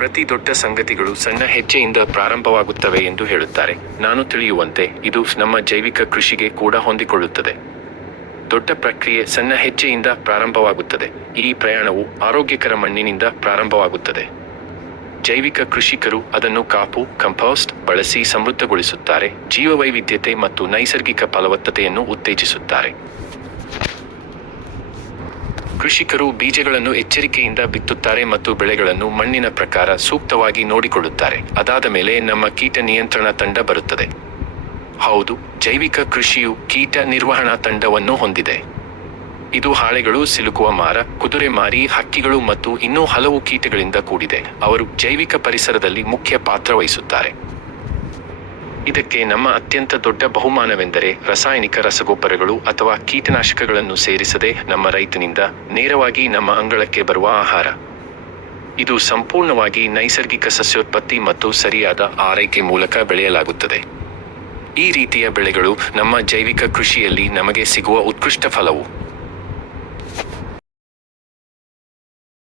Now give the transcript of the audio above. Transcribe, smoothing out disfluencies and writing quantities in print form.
ಪ್ರತಿ ದೊಡ್ಡ ಸಂಗತಿಗಳು ಸಣ್ಣ ಹೆಜ್ಜೆಯಿಂದ ಪ್ರಾರಂಭವಾಗುತ್ತವೆ ಎಂದು ಹೇಳುತ್ತಾರೆ. ನಾನು ತಿಳಿಯುವಂತೆ ಇದು ನಮ್ಮ ಜೈವಿಕ ಕೃಷಿಗೆ ಕೂಡ ಹೊಂದಿಕೊಳ್ಳುತ್ತದೆ. ದೊಡ್ಡ ಪ್ರಕ್ರಿಯೆ ಸಣ್ಣ ಹೆಜ್ಜೆಯಿಂದ ಪ್ರಾರಂಭವಾಗುತ್ತದೆ. ಈ ಪ್ರಯಾಣವು ಆರೋಗ್ಯಕರ ಮಣ್ಣಿನಿಂದ ಪ್ರಾರಂಭವಾಗುತ್ತದೆ. ಜೈವಿಕ ಕೃಷಿಕರು ಅದನ್ನು ಕಂಪೋಸ್ಟ್ ಬಳಸಿ ಸಮೃದ್ಧಗೊಳಿಸುತ್ತಾರೆ, ಜೀವವೈವಿಧ್ಯತೆ ಮತ್ತು ನೈಸರ್ಗಿಕ ಫಲವತ್ತತೆಯನ್ನು ಉತ್ತೇಜಿಸುತ್ತಾರೆ. ಕೃಷಿಕರು ಬೀಜಗಳನ್ನು ಎಚ್ಚರಿಕೆಯಿಂದ ಬಿತ್ತುತ್ತಾರೆ ಮತ್ತು ಬೆಳೆಗಳನ್ನು ಮಣ್ಣಿನ ಪ್ರಕಾರ ಸೂಕ್ತವಾಗಿ ನೋಡಿಕೊಳ್ಳುತ್ತಾರೆ. ಅದಾದ ಮೇಲೆ ನಮ್ಮ ಕೀಟ ನಿಯಂತ್ರಣ ತಂಡ ಬರುತ್ತದೆ. ಹೌದು, ಜೈವಿಕ ಕೃಷಿಯು ಕೀಟ ನಿರ್ವಹಣಾ ತಂಡವನ್ನು ಹೊಂದಿದೆ. ಇದು ಹಾಳೆಗಳು, ಸಿಲುಕುವ ಮಾರ, ಕುದುರೆ ಮಾರಿ, ಹಕ್ಕಿಗಳು ಮತ್ತು ಇನ್ನೂ ಹಲವು ಕೀಟಗಳಿಂದ ಕೂಡಿದೆ. ಅವರು ಜೈವಿಕ ಪರಿಸರದಲ್ಲಿ ಮುಖ್ಯ ಪಾತ್ರ ವಹಿಸುತ್ತಾರೆ. ಇದಕ್ಕೆ ನಮ್ಮ ಅತ್ಯಂತ ದೊಡ್ಡ ಬಹುಮಾನವೆಂದರೆ ರಾಸಾಯನಿಕ ರಸಗೊಬ್ಬರಗಳು ಅಥವಾ ಕೀಟನಾಶಕಗಳನ್ನು ಸೇರಿಸದೆ ನಮ್ಮ ರೈತನಿಂದ ನೇರವಾಗಿ ನಮ್ಮ ಅಂಗಳಕ್ಕೆ ಬರುವ ಆಹಾರ. ಇದು ಸಂಪೂರ್ಣವಾಗಿ ನೈಸರ್ಗಿಕ ಸಸ್ಯೋತ್ಪತ್ತಿ ಮತ್ತು ಸರಿಯಾದ ಆರೈಕೆ ಮೂಲಕ ಬೆಳೆಯಲಾಗುತ್ತದೆ. ಈ ರೀತಿಯ ಬೆಳೆಗಳು ನಮ್ಮ ಜೈವಿಕ ಕೃಷಿಯಲ್ಲಿ ನಮಗೆ ಸಿಗುವ ಉತ್ಕೃಷ್ಟ ಫಲವು.